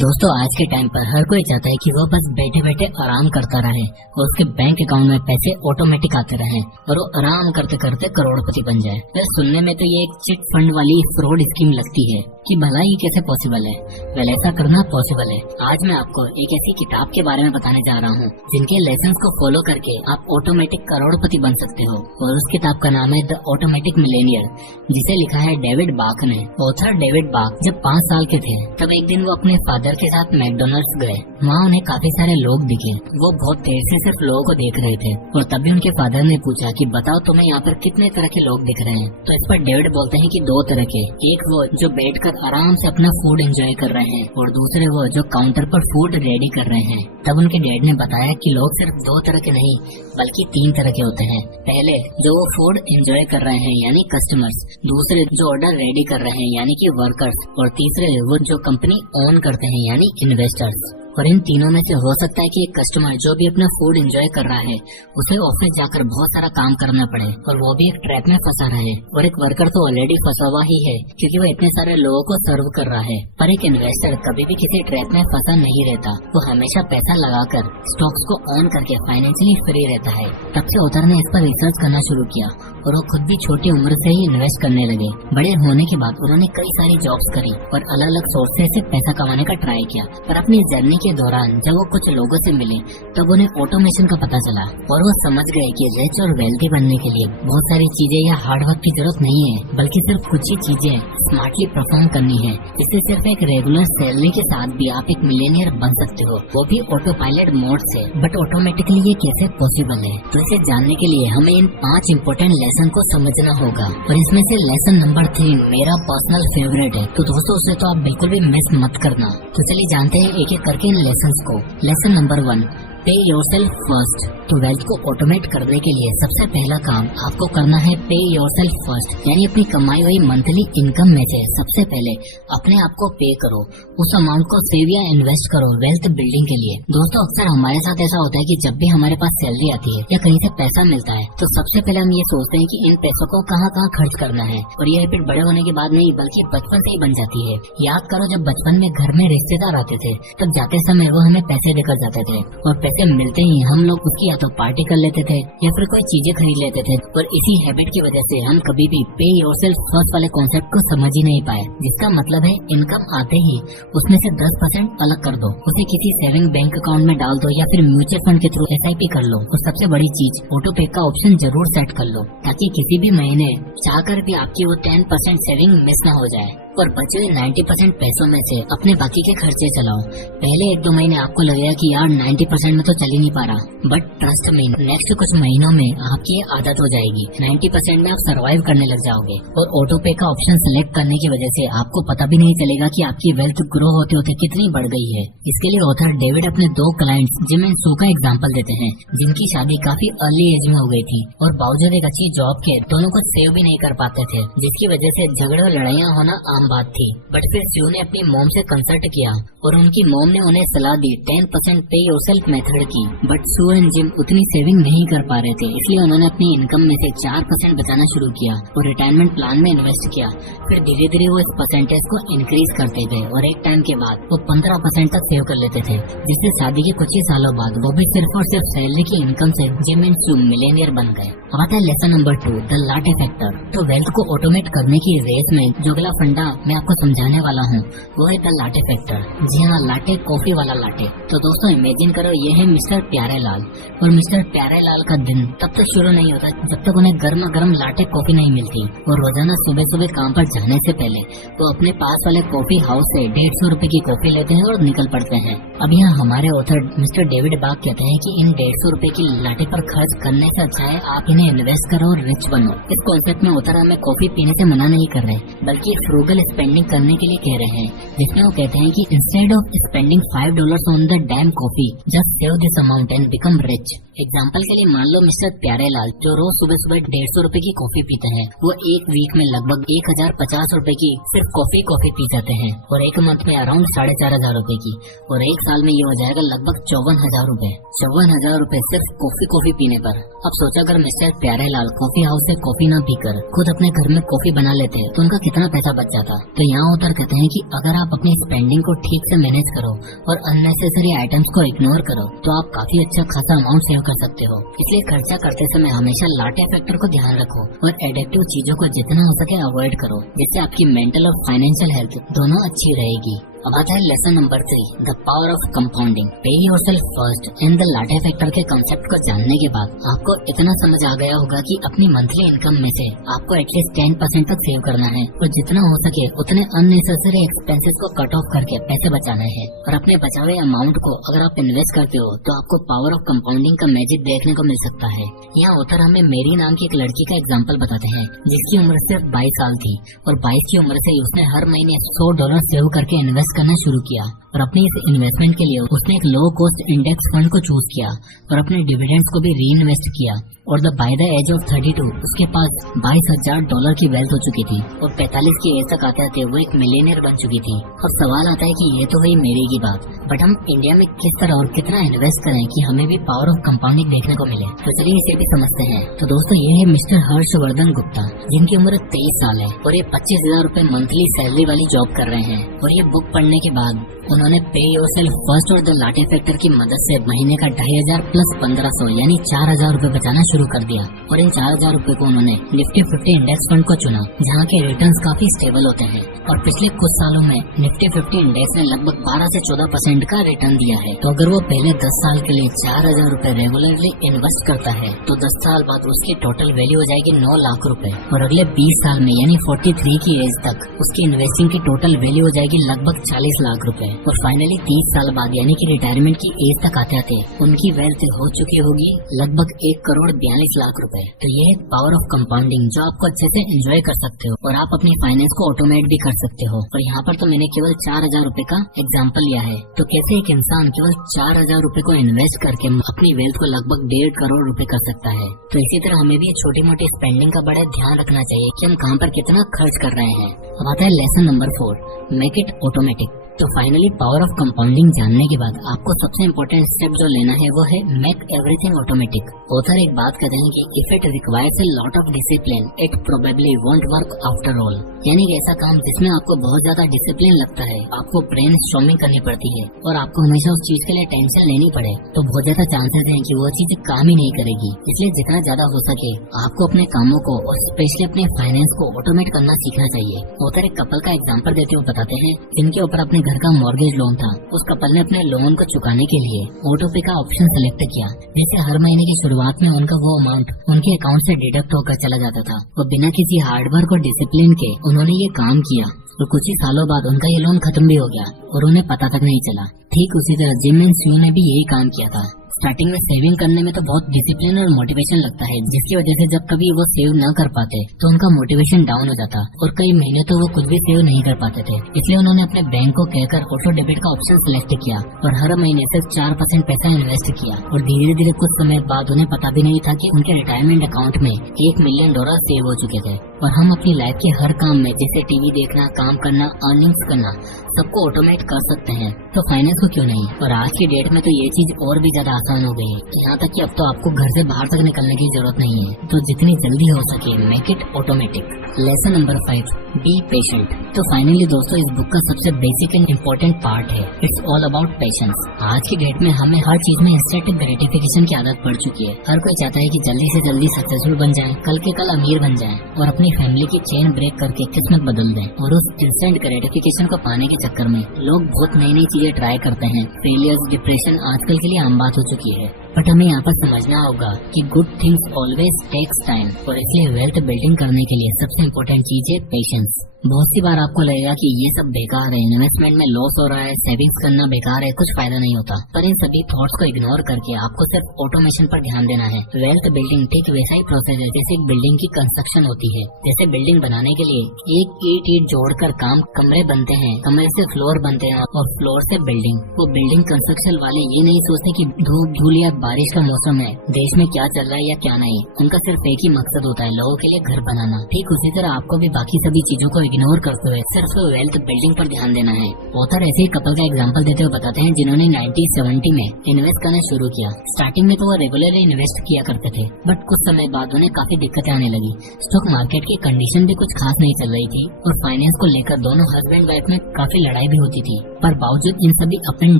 दोस्तों आज के टाइम पर हर कोई चाहता है कि वो बस बैठे बैठे आराम करता रहे और उसके बैंक अकाउंट में पैसे ऑटोमेटिक आते रहे और वो आराम करते करते करोड़पति बन जाए। वह सुनने में तो ये एक चिट फंड वाली फ्रॉड स्कीम लगती है कि भला ये कैसे पॉसिबल है। वेल ऐसा करना पॉसिबल है। आज मैं आपको एक ऐसी किताब के बारे में बताने जा रहा हूँ जिनके लेसन को फॉलो करके आप ऑटोमेटिक करोड़पति बन सकते हो और उस किताब का नाम है द ऑटोमेटिक मिलेनियर, जिसे लिखा है डेविड बाक ने। ऑथर डेविड बाक जब 5 साल के थे तब एक दिन वो अपने फादर के साथ मैकडोनल्ड्स गए। वहाँ उन्हें काफी सारे लोग दिखे। वो बहुत देर से सिर्फ लोगों को देख रहे थे और तभी उनके फादर ने पूछा कि बताओ तुम्हें यहाँ पर कितने तरह के लोग दिख रहे हैं। तो इस पर डेविड बोलते हैं कि 2 तरह के, एक वो जो बैठकर आराम से अपना फूड एंजॉय कर रहे हैं और दूसरे वो जो काउंटर पर फूड रेडी कर रहे हैं। तब उनके डैड ने बताया कि लोग सिर्फ 2 तरह के नहीं बल्कि 3 तरह के होते हैं। पहले जो वो फूड एंजॉय कर रहे हैं यानी कस्टमर्स, दूसरे जो ऑर्डर रेडी कर रहे हैं यानी कि वर्कर्स, और तीसरे वो जो कंपनी ओन करते हैं यानी इन्वेस्टर्स। और इन तीनों में से हो सकता है कि एक कस्टमर जो भी अपना फूड एंजॉय कर रहा है उसे ऑफिस जाकर बहुत सारा काम करना पड़े और वो भी एक ट्रैप में फंसा रहे, और एक वर्कर तो ऑलरेडी फंसा हुआ ही है क्योंकि वो इतने सारे लोगों को सर्व कर रहा है। पर एक इन्वेस्टर कभी भी किसी ट्रैप में फंसा नहीं रहता। वो हमेशा पैसा लगाकर स्टॉक्स को ऑन करके फाइनेंशियली फ्री रहता है। तब से ऑथर ने इस पर रिसर्च करना शुरू किया और वो खुद भी छोटी उम्र से ही इन्वेस्ट करने लगे। बड़े होने के बाद उन्होंने कई सारी जॉब्स करी और अलग अलग सोर्सेज से पैसा कमाने का ट्राई किया। पर अपनी जर्नी के दौरान जब वो कुछ लोगों से मिले तब उन्हें ऑटोमेशन का पता चला और वो समझ गए कि रिच और वेल्थी बनने के लिए बहुत सारी चीजें या हार्ड वर्क की जरूरत नहीं है, बल्कि सिर्फ कुछ ही चीजें स्मार्टली परफॉर्म करनी है। इससे सिर्फ एक रेगुलर सैलरी के साथ भी आप एक मिलेनियर बन सकते हो, वो भी ऑटो पायलट मोड से। बट ऑटोमेटिकली ये कैसे पॉसिबल है, तो इसे जानने के लिए हमें इन 5 इम्पोर्टेंट लेसन को समझना होगा। और इसमें से लेसन नंबर 3 मेरा पर्सनल फेवरेट है, तो दोस्तों उसे तो आप बिल्कुल भी मिस मत करना। तो चलिए जानते हैं एक एक करके इन लेसन को। लेसन नंबर 1, पे योरसेल्फ फर्स्ट। तो वेल्थ को ऑटोमेट करने के लिए सबसे पहला काम आपको करना है पे योरसेल्फ फर्स्ट, यानी अपनी कमाई हुई मंथली इनकम में से सबसे पहले अपने आप को पे करो। उस अमाउंट को सेव या इन्वेस्ट करो वेल्थ बिल्डिंग के लिए। दोस्तों अक्सर हमारे साथ ऐसा होता है कि जब भी हमारे पास सैलरी आती है या कहीं से पैसा मिलता है तो सबसे पहले हम ये सोचते हैं कि इन पैसों को कहाँ कहाँ खर्च करना है, और ये हैबिट बड़े होने के बाद नहीं बल्कि बचपन से ही बन जाती है। याद करो जब बचपन में घर में रिश्तेदार आते थे तब जाते समय वो हमें पैसे देकर जाते थे और पैसे मिलते ही हम लोग उसकी या तो पार्टी कर लेते थे या फिर कोई चीजें खरीद लेते थे। और इसी हैबिट की वजह से हम कभी भी पे योरसेल्फ फर्स्ट वाले कॉन्सेप्ट को समझ ही नहीं पाए, जिसका मतलब है इनकम आते ही उसमें से 10% अलग कर दो, उसे किसी सेविंग बैंक अकाउंट में डाल दो या फिर म्यूचुअल फंड के थ्रू SIP कर लो। और सबसे बड़ी चीज ऑटो पे का ऑप्शन जरूर सेट कर लो ताकि किसी भी महीने चाहकर भी आपकी वो 10% सेविंग मिस न हो जाए। और बचे हुए 90% पैसों में से अपने बाकी के खर्चे चलाओ। पहले 1-2 महीने आपको लगेगा कि यार 90% में तो चल ही नहीं पा रहा, बट ट्रस्ट मी नेक्स्ट कुछ महीनों में आपकी ये आदत हो जाएगी। 90% में आप सर्वाइव करने लग जाओगे। और ऑटो पे का ऑप्शन सेलेक्ट करने की वजह से आपको पता भी नहीं चलेगा कि आपकी वेल्थ ग्रो होते होते कितनी बढ़ गई है। इसके लिए ऑथर डेविड अपने 2 क्लाइंट्स जिम एंड सू का एग्जाम्पल देते हैं, जिनकी शादी काफी अर्ली एज में हो गई थी और बावजूद एक अच्छी जॉब के दोनों कुछ सेव भी नहीं कर पाते थे, जिसकी वजह से झगड़े और लड़ाइयाँ होना बात थी। बट फिर स्यू ने अपनी मॉम से कंसल्ट किया और उनकी मॉम ने उन्हें सलाह दी 10% पे योरसेल्फ मेथड की। बट सू एंड जिम उतनी सेविंग नहीं कर पा रहे थे, इसलिए उन्होंने अपनी इनकम में से 4% बचाना शुरू किया और रिटायरमेंट प्लान में इन्वेस्ट किया। फिर धीरे धीरे वो इस परसेंटेज को इंक्रीज करते गए और एक टाइम के बाद वो 15% तक सेव कर लेते थे, जिससे शादी के कुछ ही सालों बाद वो भी सिर्फ और सिर्फ सैलरी की इनकम से जिम एंड सू मिलेनियर बन गए। आता है lesson number 2, the latte factor. तो वेल्थ को ऑटोमेट करने की रेस में जो अगला फंडा मैं आपको समझाने वाला हूँ वो है द लाटे फैक्टर। जी हाँ, लाटे कॉफी वाला लाटे। तो दोस्तों इमेजिन करो ये है मिस्टर प्यारे लाल, और मिस्टर प्यारे लाल का दिन तब तक शुरू नहीं होता जब तक उन्हें गर्मा गर्म लाटे कॉफी नहीं मिलती। और रोजाना सुबह सुबह काम पर जाने से पहले वो अपने पास वाले कॉफी हाउस से 150 रुपए की कॉफी लेते हैं और निकल पड़ते हैं। अब यहाँ हमारे ऑथर मिस्टर डेविड बाक कहते हैं कि इन 150 रुपए की लाटे पर खर्च करने से अच्छा है आप इन्हें इन्वेस्ट करो और रिच बनो। इस कॉन्सेप्ट में ऑथर हमें कॉफी पीने से मना नहीं कर रहे, बल्कि फ्रूगल स्पेंडिंग करने के लिए कह रहे हैं, जिसमें वो कहते हैं कि instead of spending $5 on the dam coffee just save this amount and become rich. Example के लिए मान लो मिस्टर प्यारेलाल जो रोज सुबह सुबह 150 रुपए की कॉफी पीते हैं, वो एक वीक में लगभग 1050 रुपए की सिर्फ कॉफी पी जाते हैं, और एक मंथ में अराउंड 4500 रुपए की, और एक साल में ये हो जाएगा लगभग 54,000 रुपए। 54,000 रुपए सिर्फ कॉफी पीने पर। अब सोचा अगर मिस्टर प्यारेलाल कॉफी हाउस से कॉफी ना पीकर खुद अपने घर में कॉफी बना लेते तो उनका कितना पैसा बच जाता। तो यहाँ उतर कहते हैं कि अगर आप अपनी स्पेंडिंग को ठीक से मैनेज करो और अननेसेसरी आइटम्स को इग्नोर करो तो आप काफी अच्छा खासा अमाउंट सेव कर सकते हो। इसलिए खर्चा करते समय हमेशा लाटे फैक्टर को ध्यान रखो और एडिक्टिव चीजों को जितना हो सके अवॉइड करो, जिससे आपकी मेंटल और फाइनेंशियल हेल्थ दोनों अच्छी रहेगी। अब आता है lesson number 3, the power of compounding. Pay yourself first and the latte factor के कंसेप्ट को जानने के बाद आपको इतना समझ आ गया होगा कि अपनी मंथली इनकम में से आपको एटलीस्ट 10% तक सेव करना है और जितना हो सके उतने अननेसेसरी एक्सपेंसेस को कट ऑफ करके पैसे बचाना है। और अपने बचा हुए अमाउंट को अगर आप इन्वेस्ट करते हो तो आपको पावर ऑफ कंपाउंडिंग का मैजिक देखने को मिल सकता है। यहाँ ऑथर हमें मेरी नाम की एक लड़की का एग्जाम्पल बताते हैं जिसकी उम्र सिर्फ 22 साल थी और 22 की उम्र से उसने हर महीने $100 सेव करके इन्वेस्ट करना शुरू किया और अपनी इस इन्वेस्टमेंट के लिए उसने एक लो कॉस्ट इंडेक्स फंड को चूज किया और अपने डिविडेंड्स को भी री इन्वेस्ट किया और बाय द एज ऑफ 32 उसके पास $22,000 की वेल्थ हो चुकी थी और 45 की एज तक आते आते वो एक मिलियनियर बन चुकी थी। और सवाल आता है कि ये तो हुई मेरी की बात, बट हम इंडिया में किस तरह और कितना इन्वेस्ट करें कि हमें भी पावर ऑफ कंपाउंडिंग देखने को मिले। तो चलिए इसे भी समझते हैं। तो दोस्तों ये है मिस्टर हर्षवर्धन गुप्ता जिनकी उम्र 23 साल है और ये 25,000 रूपए मंथली सैलरी वाली जॉब कर रहे हैं। और ये बुक पढ़ने के बाद उन्होंने पे योरसेल्फ फर्स्ट और द लाटे फैक्टर की मदद से महीने का 2,500 प्लस 1,500 यानी 4,000 रूपए बचाना शुरू कर दिया। और इन 4,000 रूपए को उन्होंने निफ्टी 50 इंडेक्स फंड को चुना जहाँ के रिटर्न्स काफी स्टेबल होते हैं और पिछले कुछ सालों में निफ्टी 50 इंडेक्स ने लगभग 12 से 14% का रिटर्न दिया है। तो अगर वो पहले 10 साल के लिए 4,000 रूपए रेगुलरली इन्वेस्ट करता है तो 10 साल बाद उसकी टोटल वैल्यू हो जाएगी 9 लाख रूपए और अगले 20 साल में यानी 43 की एज तक उसकी इन्वेस्टिंग की टोटल वैल्यू हो जाएगी लगभग 40 लाख रूपए और फाइनली 30 साल बाद यानी कि रिटायरमेंट की एज तक आते आते उनकी वेल्थ हो चुकी होगी लगभग 1,42 लाख रूपए। तो ये है पावर ऑफ कंपाउंडिंग जो आपको अच्छे से एंजॉय कर सकते हो और आप अपनी फाइनेंस को ऑटोमेट भी कर सकते हो। और यहाँ पर तो मैंने केवल 4,000 रूपए का एग्जाम्पल लिया है। तो कैसे एक इंसान केवल 4,000 रूपए को इन्वेस्ट करके अपनी वेल्थ को लगभग 1.5 करोड़ रूपए कर सकता है। तो इसी तरह हमें भी छोटी मोटी स्पेंडिंग का बड़ा ध्यान रखना चाहिए कि हम कहाँ पर कितना खर्च कर रहे हैं। अब आता है lesson number 4, make it automatic. तो फाइनली पावर ऑफ कंपाउंडिंग जानने के बाद आपको सबसे इम्पोर्टेंट स्टेप जो लेना है वो है मेक एवरीथिंग ऑटोमेटिक। ऑथर एक बात कहते हैं कि if it requires a lot of discipline it probably won't work after all. यानी कि ऐसा काम जिसमें आपको बहुत ज्यादा डिसिप्लिन लगता है, आपको ब्रेन स्टॉर्मिंग करनी पड़ती है और आपको हमेशा उस चीज के लिए टेंशन लेनी पड़े तो बहुत ज्यादा चांसेस हैं कि वो चीज काम ही नहीं करेगी। इसलिए जितना ज्यादा हो सके आपको अपने कामों को और स्पेशली अपने फाइनेंस को ऑटोमेट करना सीखना चाहिए। ऑथर एक कपल का एग्जाम्पल देते हुए बताते हैं जिनके ऊपर अपने घर का मॉर्गेज लोन था। उस कपल ने अपने लोन को चुकाने के लिए ऑटो पे का ऑप्शन सिलेक्ट किया जिससे हर महीने की शुरुआत में उनका वो अमाउंट उनके अकाउंट से डिडक्ट होकर चला जाता था और बिना किसी हार्डवर्क और डिसिप्लिन के उन्होंने ये काम किया और कुछ ही सालों बाद उनका ये लोन खत्म भी हो गया और उन्हें पता तक नहीं चला। ठीक उसी तरह जिम एंड स्यू ने भी यही काम किया था। स्टार्टिंग में सेविंग करने में तो बहुत डिसिप्लिन और मोटिवेशन लगता है जिसकी वजह से जब कभी वो सेव न कर पाते तो उनका मोटिवेशन डाउन हो जाता और कई महीने तो वो कुछ भी सेव नहीं कर पाते थे। इसलिए उन्होंने अपने बैंक को कहकर ऑटो डेबिट का ऑप्शन सिलेक्ट किया और हर महीने सिर्फ 4% पैसा इन्वेस्ट किया और धीरे धीरे कुछ समय बाद उन्हें पता भी नहीं था कि उनके रिटायरमेंट अकाउंट में $1 मिलियन सेव हो चुके थे। और हम अपनी लाइफ के हर काम में जैसे टीवी देखना, काम करना, अर्निंग्स करना सबको ऑटोमेट कर सकते हैं तो फाइनेंस को क्यों नहीं। और आज की डेट में तो ये चीज और भी ज्यादा आसान हो गई है, यहाँ तक कि अब तो आपको घर से बाहर तक निकलने की जरूरत नहीं है। तो जितनी जल्दी हो सके make it automatic. Lesson number 5, be patient. तो फाइनली दोस्तों इस बुक का सबसे बेसिक एंड इम्पोर्टेंट पार्ट है इट्स ऑल अबाउट पेशेंस। आज की डेट में हमें हर चीज में इंस्टेंट ग्रेटिफिकेशन की आदत पड़ चुकी है। हर कोई चाहता है कि जल्दी से जल्दी सक्सेसफुल बन जाए, कल के कल अमीर बन जाए और अपनी फैमिली की चेन ब्रेक करके किस्मत बदल दें। और उस इंस्टेंट ग्रेटिफिकेशन को पाने के चक्कर में लोग बहुत नई नई चीजें ट्राई करते हैं। फेलियर्स, डिप्रेशन आजकल के लिए आम बात हो चुकी है। बट हमें यहाँ पर समझना होगा कि good things always takes time और इसलिए वेल्थ बिल्डिंग करने के लिए सबसे इम्पोर्टेंट चीज है पेशेंस। बहुत सी बार आपको लगेगा कि ये सब बेकार है, इन्वेस्टमेंट में लॉस हो रहा है, सेविंग्स करना बेकार है, कुछ फायदा नहीं होता। पर इन सभी थॉट्स को इग्नोर करके आपको सिर्फ ऑटोमेशन पर ध्यान देना है। वेल्थ बिल्डिंग ठीक वैसा ही प्रोसेस है जैसे एक बिल्डिंग की कंस्ट्रक्शन होती है। जैसे बिल्डिंग बनाने के लिए एक ईट जोड़कर काम कमरे बनते हैं, कमरे से फ्लोर बनते हैं और फ्लोर से बिल्डिंग। वो बिल्डिंग कंस्ट्रक्शन वाले ये नहीं सोचते कि धूप धूल या बारिश का मौसम है, देश में क्या चल रहा है या क्या नहीं। उनका सिर्फ एक ही मकसद होता है, लोगों के लिए घर बनाना। ठीक उसी तरह आपको भी बाकी सभी चीजों को इग्नोर करते हुए सिर्फ वेल्थ बिल्डिंग पर ध्यान देना है। ऑथर ऐसे ही कपल का एग्जांपल देते हुए बताते हैं जिन्होंने 1970 में इन्वेस्ट करना शुरू किया। स्टार्टिंग में तो वो रेगुलरली इन्वेस्ट किया करते थे, बट कुछ समय बाद उन्हें काफी दिक्कतें आने लगी। स्टॉक मार्केट की कंडीशन भी कुछ खास नहीं चल रही थी और फाइनेंस को लेकर दोनों हस्बैंड वाइफ में काफी लड़ाई भी होती थी। पर बावजूद इन सभी अप एंड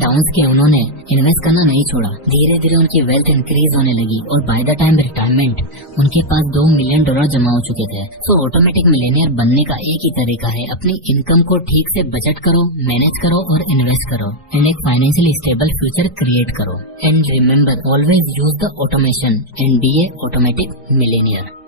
डाउन के उन्होंने इन्वेस्ट करना नहीं छोड़ा। धीरे धीरे उनकी वेल्थ इंक्रीज होने लगी और बाय द टाइम रिटायरमेंट उनके पास $2 मिलियन जमा हो चुके थे। सो ऑटोमेटिक मिलेनियर बनने का एक ही तरीका है, अपनी इनकम को ठीक से बजट करो, मैनेज करो और इन्वेस्ट करो एंड एक फाइनेंशियली स्टेबल फ्यूचर क्रिएट करो। And remember, always use the automation and be a automatic Millionaire.